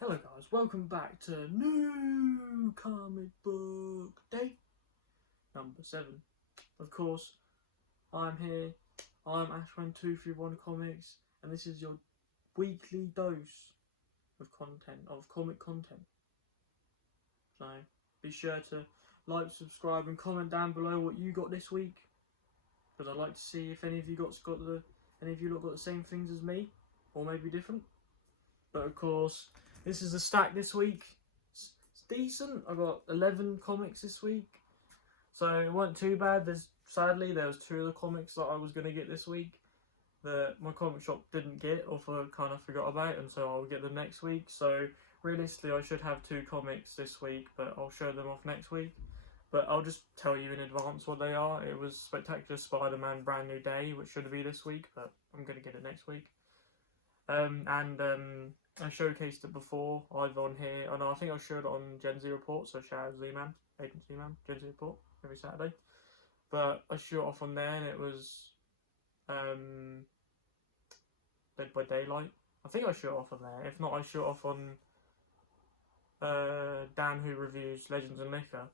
Hello guys, welcome back to New Comic Book Day number 7. Of course, I'm here, I'm Ashman231 Comics, and this is your weekly dose of content, of comic content. So, be sure to like, subscribe and comment down below what you got this week, because I'd like to see if any of you got the same things as me, or maybe different. But of course, this is the stack this week. It's decent. I got 11 comics this week, so it wasn't too bad. Sadly there was 2 of the comics that I was going to get this week that my comic shop didn't get, or kind of forgot about, and so I'll get them next week. So realistically I should have 2 comics this week, but I'll show them off next week. But I'll just tell you in advance what they are. It was Spectacular Spider-Man Brand New Day, which should be this week, but I'm going to get it next week. I showcased it before, either on here, I think I showed it on Gen Z Report, so shout out Z-Man, Agent Z-Man, Gen Z Report, every Saturday. But I showed it off on there, and it was Dead by Daylight. I think I showed it off on there. If not, I showed it off on Dan Who Reviews Legends and Liquor.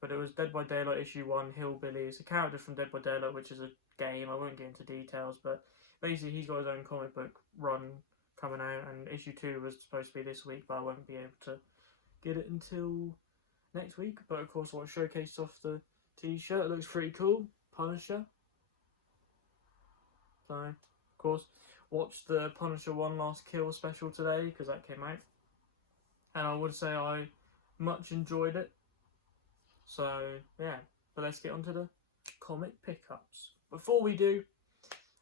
But it was Dead by Daylight issue 1, Hillbilly. It's a character from Dead by Daylight, which is a game. I won't get into details, but basically he's got his own comic book run coming out, and issue 2 was supposed to be this week, but I won't be able to get it until next week. But of course, I showcased off the t-shirt. It looks pretty cool. Punisher. So, of course, watched the Punisher One Last Kill special today, because that came out, and I would say I much enjoyed it. So, yeah, but let's get on to the comic pickups. Before we do,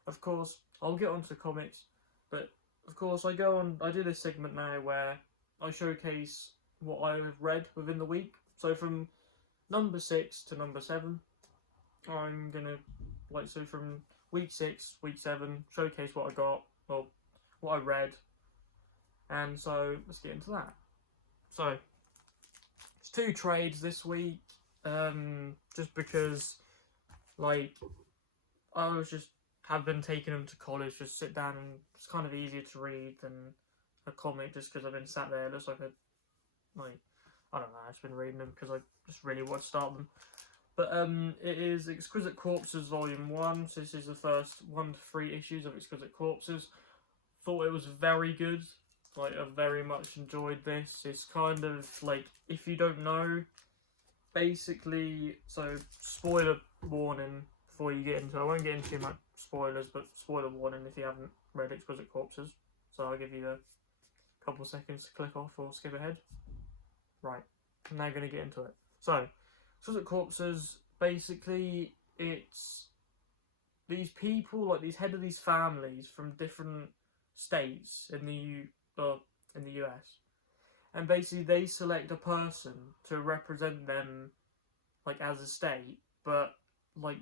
of course, I'll get onto the comics, but of course I do this segment now where I showcase what I've read within the week. So from number 6 to number 7, I'm gonna, from week 6, week 7, showcase what I got, well, what I read, and so let's get into that. So, it's 2 trades this week, just because, I have been taking them to college, just sit down, and it's kind of easier to read than a comic, just because I've been sat there. It looks like I don't know, I've just been reading them because I just really want to start them. But it is Exquisite Corpses Volume 1, so this is the first 1 to 3 issues of Exquisite Corpses. Thought it was very good, I very much enjoyed this. It's kind of, if you don't know, basically, so spoiler warning before you get into it. I won't get into too much spoilers, but spoiler warning if you haven't read Exquisite Corpses. So I'll give you a couple seconds to click off or skip ahead. Right, I'm now going to get into it. So, Exquisite Corpses, basically, it's these people, these head of these families from different states in the US. And basically they select a person to represent them, as a state, but,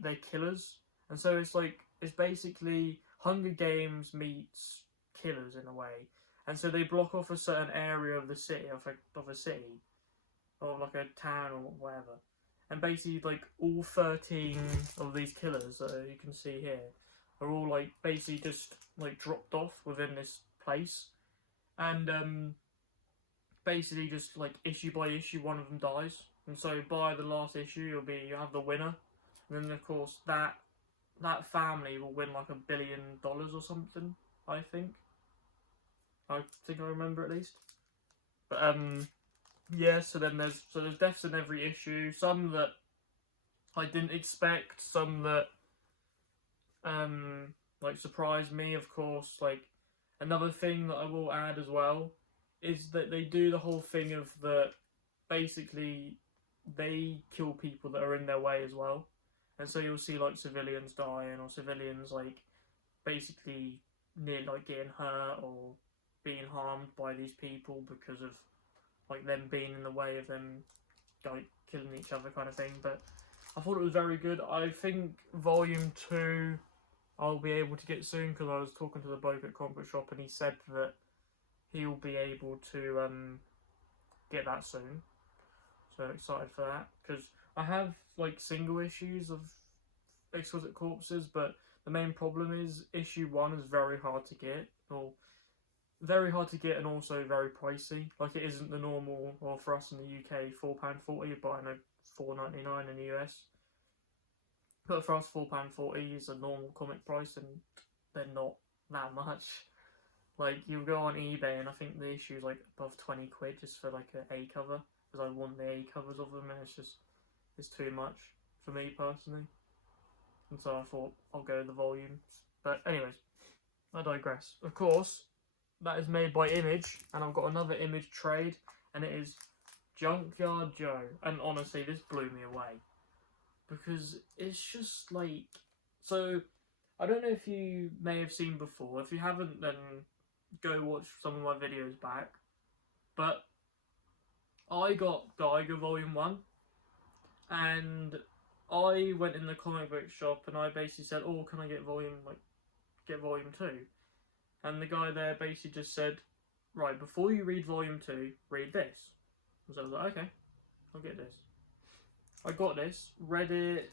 they're killers. And so it's basically Hunger Games meets killers in a way. And so they block off a certain area of the city, of a city, or a town or whatever. And basically, all 13 of these killers that you can see here are all, basically just, dropped off within this place. And, basically just, issue by issue, one of them dies. And so by the last issue, you have the winner. And then, of course, that family will win, $1 billion or something, I think. I remember at least. But, yeah, so there's deaths in every issue. Some that I didn't expect, some that surprised me, of course. Another thing that I will add as well is that they do the whole thing of basically they kill people that are in their way as well. And so you'll see civilians dying, or civilians basically near getting hurt or being harmed by these people because of them being in the way of them killing each other, kind of thing. But I thought it was very good. I think volume 2 I'll be able to get soon, because I was talking to the bloke at Comic Book Shop and he said that he'll be able to get that soon. So excited for that, because I have single issues of Exquisite Corpses, but the main problem is issue 1 is very hard to get, or very hard to get and also very pricey. Like, it isn't the normal, or for us in the UK, £4.40, you're buying a £4.99 in the US. But for us, £4.40 is a normal comic price, and they're not that much. Like, you'll go on eBay, and I think the issue is like above 20 quid just for like an A cover, because I want the A covers of them, and it's too much for me personally. And so I thought I'll go the volumes. But anyways, I digress. Of course, that is made by Image, and I've got another Image trade, and it is Junkyard Joe. And honestly, this blew me away, because it's just like, so I don't know if you may have seen before. If you haven't, then go watch some of my videos back. But I got Geiger Volume 1, and I went in the comic book shop and I basically said, oh, can I get volume 2? And the guy there basically just said, right, before you read volume 2, read this. So I was like, okay, I'll get this. I got this, read it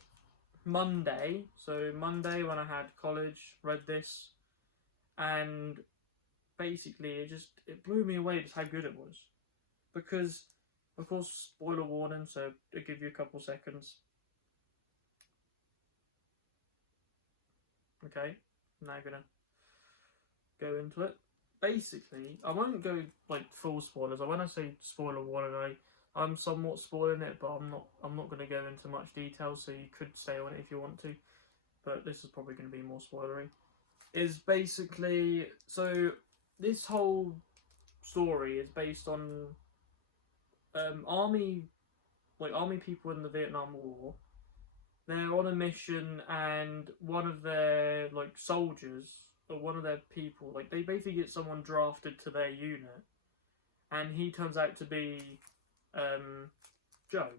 Monday, so Monday when I had college, read this, and basically it blew me away just how good it was. Because, of course, spoiler warning, so I'll give you a couple seconds. Okay, now I'm gonna go into it. Basically, I won't go like full spoilers. When I say spoiler warning, I'm somewhat spoiling it, but I'm not gonna go into much detail. So you could stay on it if you want to, but this is probably gonna be more spoilery. Is basically, so this whole story is based on army people in the Vietnam War. They're on a mission, and one of their like soldiers, or one of their people, like they basically get someone drafted to their unit, and he turns out to be Joe,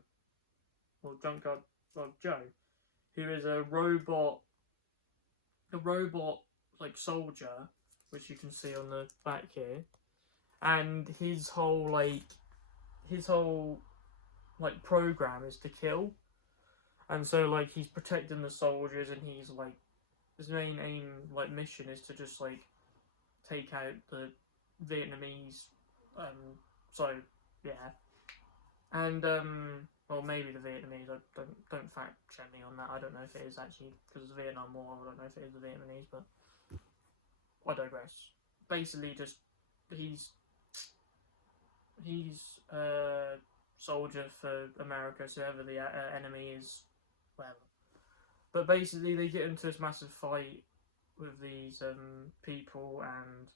or Junkyard Joe, who is a robot like soldier, which you can see on the back here, and his whole program is to kill. And so, like, he's protecting the soldiers, and he's, like, his main mission is to just, like, take out the Vietnamese, so, yeah. And, well, maybe the Vietnamese, don't fact check me on that, I don't know if it is actually, because it's the Vietnam War, I don't know if it is the Vietnamese, but I digress. Basically, just, he's a soldier for America, so whoever the enemy is, whatever. But basically, they get into this massive fight with these people, and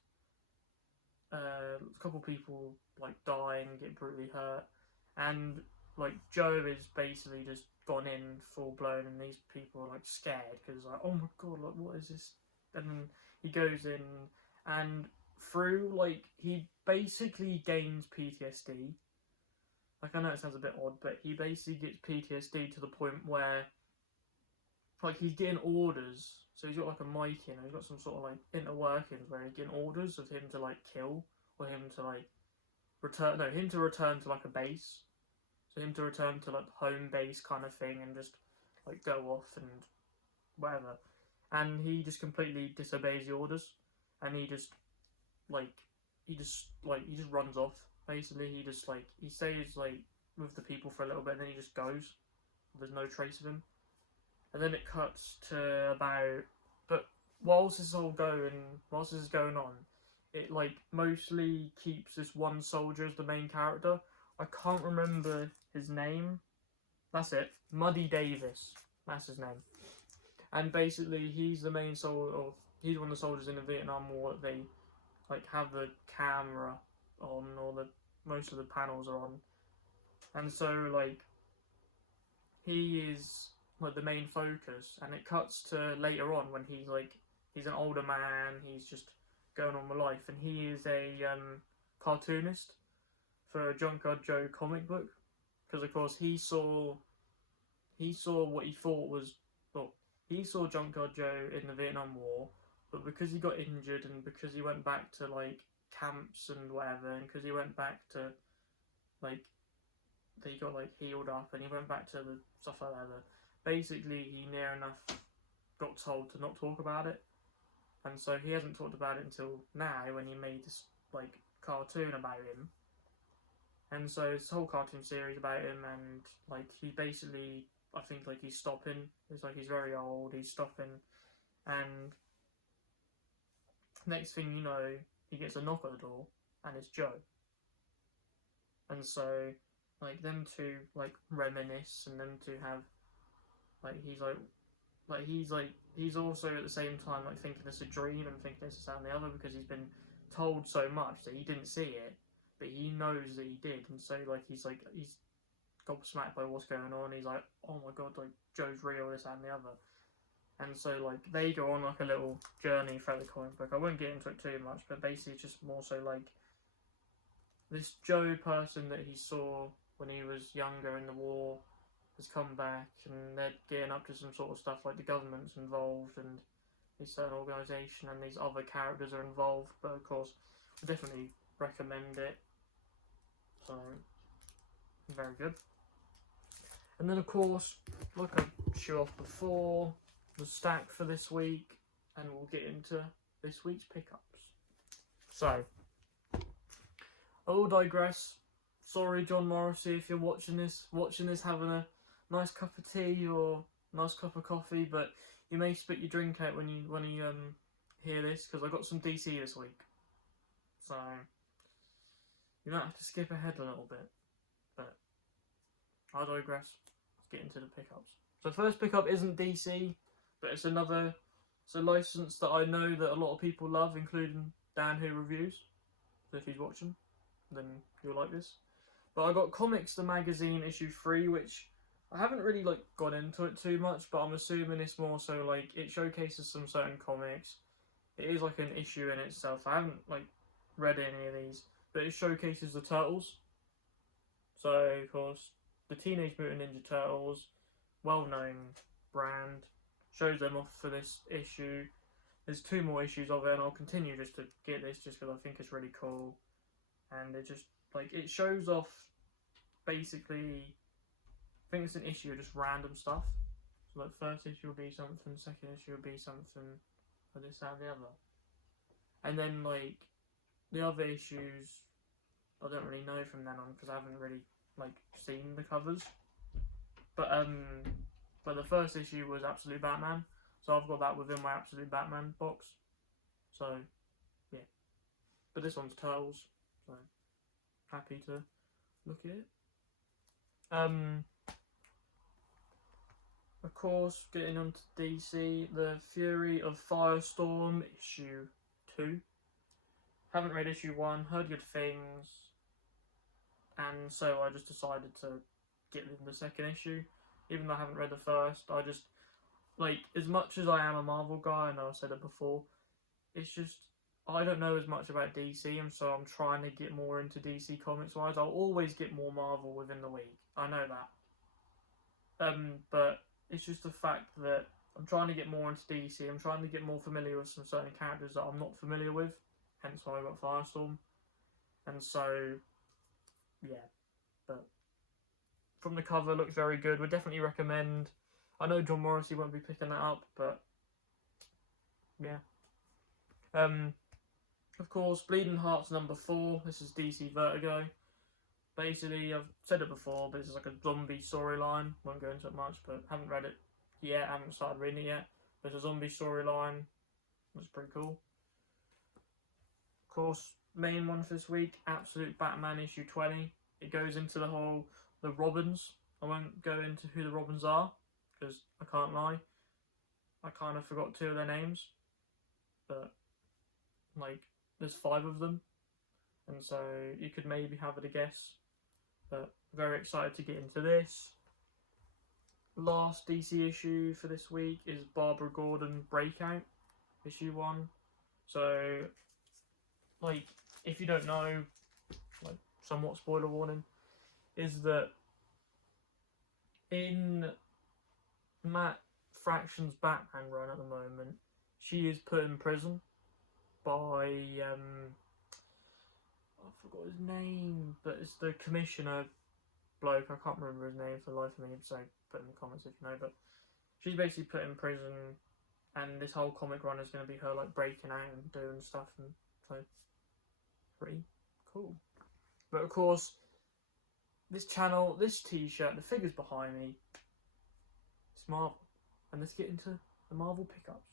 a couple people like die and get brutally hurt, and like Joe is basically just gone in full blown, and these people are like scared because like, oh my god, like what is this? And then he goes in, and through like he basically gains PTSD. Like, I know it sounds a bit odd, but he basically gets PTSD to the point where, like, he's getting orders. So he's got, like, a mic in, and he's got some sort of, like, inner workings where he's getting orders of him to, like, kill, or him to, like, return to, like, a base. So him to return to, like, home base kind of thing and just, like, go off and whatever. And he just completely disobeys the orders. And he just runs off. Basically, he stays, like, with the people for a little bit, and then he just goes. There's no trace of him. And then it cuts to about... But whilst this is going on, it, like, mostly keeps this one soldier as the main character. I can't remember his name. That's it. Muddy Davis. That's his name. And basically, he's the main soldier, or he's one of the soldiers in the Vietnam War that they, like, have the camera on, or most of the panels are on, and so like he is like the main focus, and it cuts to later on when he's an older man, he's just going on with life, and he is a cartoonist for a Junkyard Joe comic book, because of course he saw what he thought was, well, he saw Junkyard Joe in the Vietnam War, but because he got injured and because he went back to like camps and whatever, and because he went back to like he got like healed up and he went back to the stuff like that, basically he near enough got told to not talk about it, and so he hasn't talked about it until now when he made this like cartoon about him, and so it's a whole cartoon series about him, and like he basically, I think like he's stopping. It's like he's very old. He's stopping, and next thing you know, he gets a knock at the door, and it's Joe. And so, like them two like reminisce, and them two have like he's also at the same time like thinking it's a dream and thinking it's this that, and the other, because he's been told so much that he didn't see it, but he knows that he did, and so like he's gobsmacked by what's going on. He's like, oh my god, like Joe's real, this that, and the other. And so like they go on like a little journey through the comic book. I won't get into it too much, but basically it's just more so like this Joe person that he saw when he was younger in the war has come back, and they're getting up to some sort of stuff, like the government's involved and this certain organisation, and these other characters are involved. But of course, I definitely recommend it. So very good. And then of course, like I showed off before, the stack for this week, and we'll get into this week's pickups. So, I will digress. Sorry, John Morrissey, if you're watching this, having a nice cup of tea or nice cup of coffee, but you may spit your drink out when you hear this, because I got some DC this week, so you might have to skip ahead a little bit. But I digress. Let's get into the pickups. So first pickup isn't DC, but it's a license that I know that a lot of people love, including Dan, who reviews. So if he's watching, then you'll like this. But I got Comics the Magazine issue 3, which I haven't really like gone into it too much, but I'm assuming it's more so like it showcases some certain comics. It is like an issue in itself. I haven't like read any of these, but it showcases the Turtles. So of course, the Teenage Mutant Ninja Turtles, well-known brand, shows them off for this issue. There's 2 more issues of it, and I'll continue just to get this just because I think it's really cool. And it just like it shows off basically, I think it's an issue of just random stuff. So like first issue will be something, second issue will be something, for this, that, and the other. And then like the other issues, I don't really know from then on because I haven't really like seen the covers. But the first issue was Absolute Batman, so I've got that within my Absolute Batman box. So yeah, but this one's Turtles, so happy to look at it. Of course, getting on to DC, the Fury of Firestorm issue 2. Haven't read issue 1, heard good things, and so I just decided to get in the second issue. Even though I haven't read the first, I just, like, as much as I am a Marvel guy, I know I've said it before, it's just, I don't know as much about DC, and so I'm trying to get more into DC comics-wise. I'll always get more Marvel within the week, I know that. But it's just the fact that I'm trying to get more into DC, I'm trying to get more familiar with some certain characters that I'm not familiar with, hence why I got Firestorm. And so, yeah, but from the cover, looks very good. Would definitely recommend. I know John Morrissey won't be picking that up, but yeah. Of course, Bleeding Hearts number 4. This is DC Vertigo. Basically, I've said it before, but it's like a zombie storyline. Won't go into it much, but haven't read it yet. Haven't started reading it yet. But it's a zombie storyline. Looks pretty cool. Of course, main one for this week, Absolute Batman issue 20. It goes into the Robins. I won't go into who the Robins are, because I can't lie. I kind of forgot 2 of their names. But, like, there's 5 of them. And so you could maybe have it a guess. But very excited to get into this. Last DC issue for this week is Barbara Gordon Breakout, issue 1. So, like, if you don't know, like, somewhat spoiler warning, is that in Matt Fraction's Batman run at the moment, she is put in prison by, I forgot his name, but it's the commissioner bloke, I can't remember his name for the life of me, so put in the comments if you know, but she's basically put in prison, and this whole comic run is going to be her like breaking out and doing stuff, and so pretty cool. But of course, this channel, this t-shirt, the figures behind me, it's Marvel. And let's get into the Marvel pickups.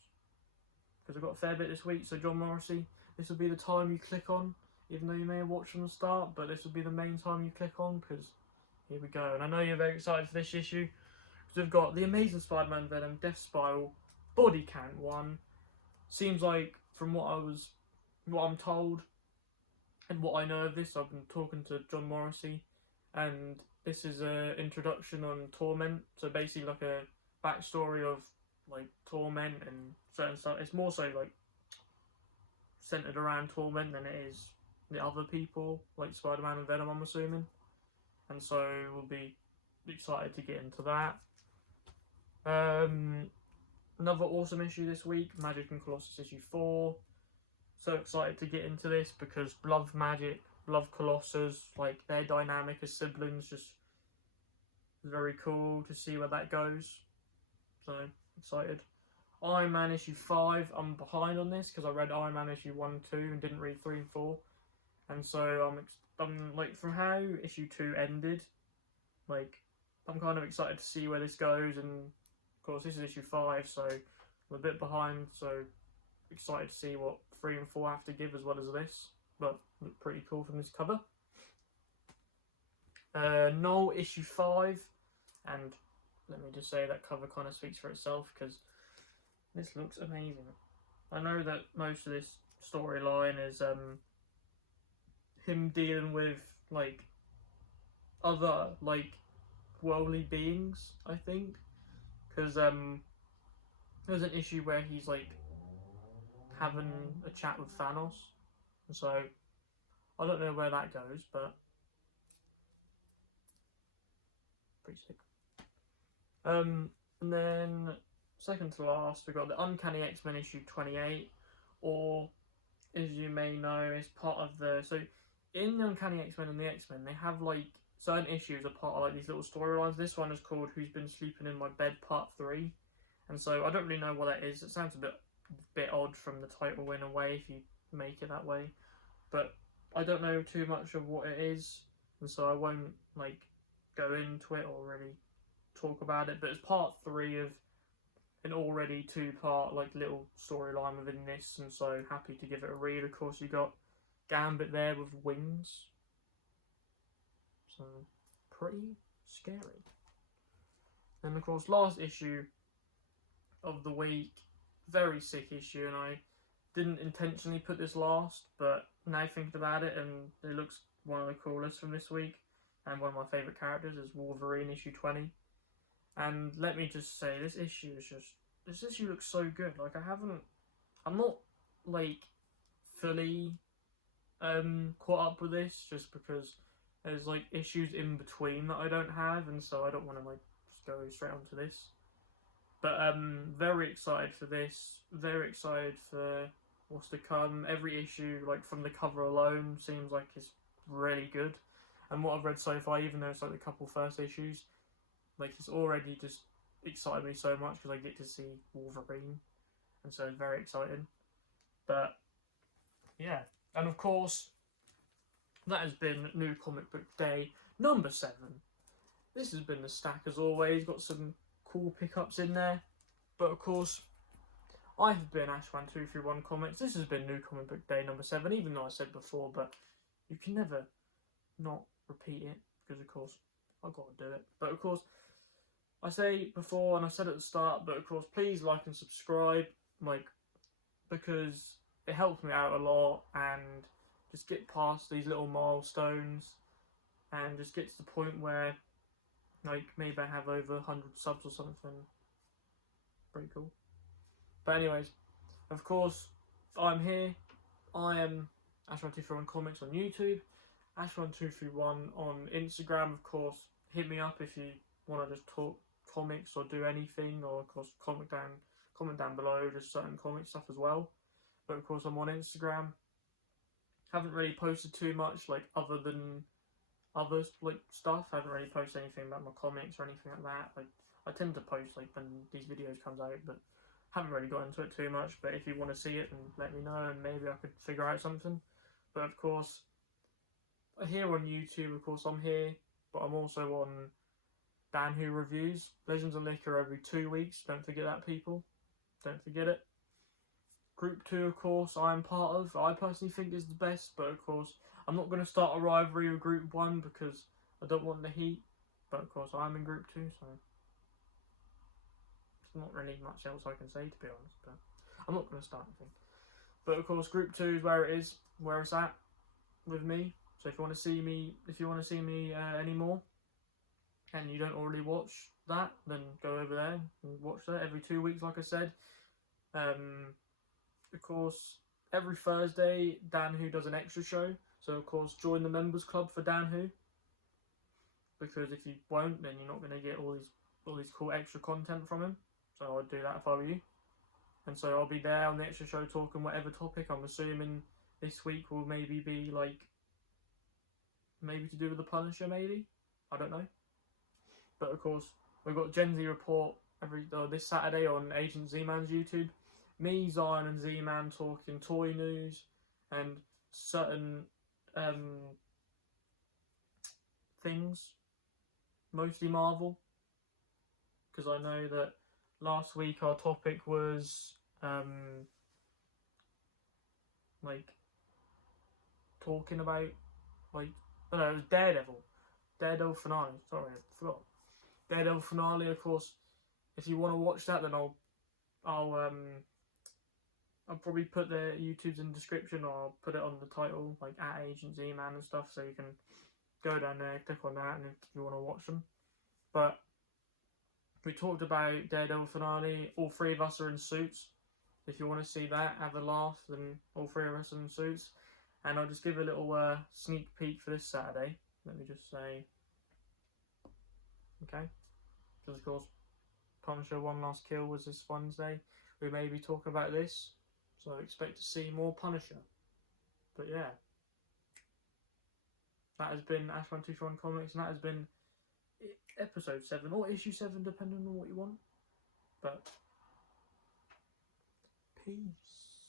Because I've got a fair bit this week, so John Morrissey, this will be the time you click on, even though you may have watched from the start, but this will be the main time you click on, because here we go. And I know you're very excited for this issue, because we've got the Amazing Spider-Man Venom, Death Spiral, Body Count 1. Seems like, from what I'm told, and what I know of this, I've been talking to John Morrissey, and this is an introduction on Torment, so basically like a backstory of like Torment and certain stuff. It's more so like centered around Torment than it is the other people, like Spider-Man and Venom, I'm assuming. And so we'll be excited to get into that. Another awesome issue this week, Magic and Colossus issue 4. So excited to get into this because love Magic, love Colossus, like their dynamic as siblings, just very cool to see where that goes. So excited. Iron Man issue 5, I'm behind on this because I read Iron Man issue 1 and 2 and didn't read 3 and 4. And so I'm like, from how issue 2 ended, like I'm kind of excited to see where this goes, and of course this is issue 5, so I'm a bit behind, so excited to see what 3 and 4 have to give as well as this, but look pretty cool from this cover. Null issue 5, and let me just say that cover kind of speaks for itself because this looks amazing. I know that most of this storyline is him dealing with like other like worldly beings, I think, because there's an issue where he's like having a chat with Thanos, and so I don't know where that goes, but pretty sick. And then second to last, we've got the Uncanny X-Men issue 28, or as you may know, is part of the, so in the Uncanny X-Men and the X-Men, they have like certain issues are part of like these little storylines. This one is called Who's Been Sleeping in My Bed Part 3, and so I don't really know what that is. It sounds a bit odd from the title in a way if you make it that way, but I don't know too much of what it is, and so I won't like go into it or really talk about it. But it's part 3 of an already 2-part like little storyline within this, and so happy to give it a read. Of course, you got Gambit there with wings, so pretty scary. And of course, last issue of the week, very sick issue, and I didn't intentionally put this last, but now thinking about it, and it looks one of the coolest from this week, and one of my favourite characters is Wolverine issue 20. And let me just say, this issue looks so good. Like I'm not like fully caught up with this, just because there's like issues in between that I don't have, and so I don't want to like just go straight onto this. But very excited for this, very excited for what's to come. Every issue, like from the cover alone, seems like it's really good. And what I've read so far, even though it's like the couple first issues, like it's already just excited me so much because I get to see Wolverine, and so it's very exciting. But yeah, and of course that has been New Comic Book Day number 7. This has been the stack as always, got some cool pickups in there, but of course I have been Ashman231 Comics. This has been New Comic Book Day number 7, even though I said before, but you can never not repeat it, because of course I've got to do it. But of course, I say before, and I said at the start, but of course please like and subscribe, like, because it helps me out a lot, and just get past these little milestones, and just get to the point where like maybe I have over 100 subs or something. Pretty cool. But anyways, of course, I'm here. I am Ashman231 Comics on YouTube, Ashman231 on Instagram. Of course, hit me up if you want to just talk comics or do anything, or of course comment down below just certain comic stuff as well. But of course, I'm on Instagram. Haven't really posted too much, like other than other like stuff. I haven't really posted anything about my comics or anything like that. Like I tend to post like when these videos comes out, but haven't really got into it too much. But if you want to see it, then let me know, and maybe I could figure out something. But of course, here on YouTube, of course, I'm here, but I'm also on Dan Who Reviews. Legends of Liquor every 2 weeks. Don't forget that, people. Don't forget it. Group 2, of course, I'm part of. I personally think is the best, but of course, I'm not going to start a rivalry with Group 1 because I don't want the heat. But of course, I'm in Group 2, so there's not really much else I can say, to be honest. But I'm not going to start anything. But of course, Group 2 is where it is, where it's at with me. So if you want to see me, anymore, and you don't already watch that, then go over there and watch that every 2 weeks, like I said. Of course, every Thursday, Dan Who does an extra show. So of course, join the members club for Dan Who. Because if you won't, then you're not going to get all these cool extra content from him. So I'd do that if I were you. And so I'll be there on the extra show talking whatever topic. I'm assuming this week will maybe be like, maybe to do with the Punisher, maybe? I don't know. But of course, we've got Gen Z Report this Saturday on Agent Z-Man's YouTube. Me, Zion and Z-Man talking toy news and certain things, mostly Marvel. Because I know that last week our topic was like talking about it was Daredevil finale. Sorry, I forgot. Daredevil finale, of course. If you want to watch that, then I'll probably put the YouTube's in the description, or I'll put it on the title, like at Agent Z-Man and stuff, so you can go down there, click on that, and if you want to watch them. But we talked about Daredevil finale. All three of us are in suits. If you want to see that, have a laugh, then all three of us are in suits. And I'll just give a little sneak peek for this Saturday. Let me just say, okay, because of course, Punisher One Last Kill was this Wednesday. We may be talking about this, so expect to see more Punisher. But yeah, that has been Ash1221 Comics, and that has been episode 7, or issue 7, depending on what you want. But peace.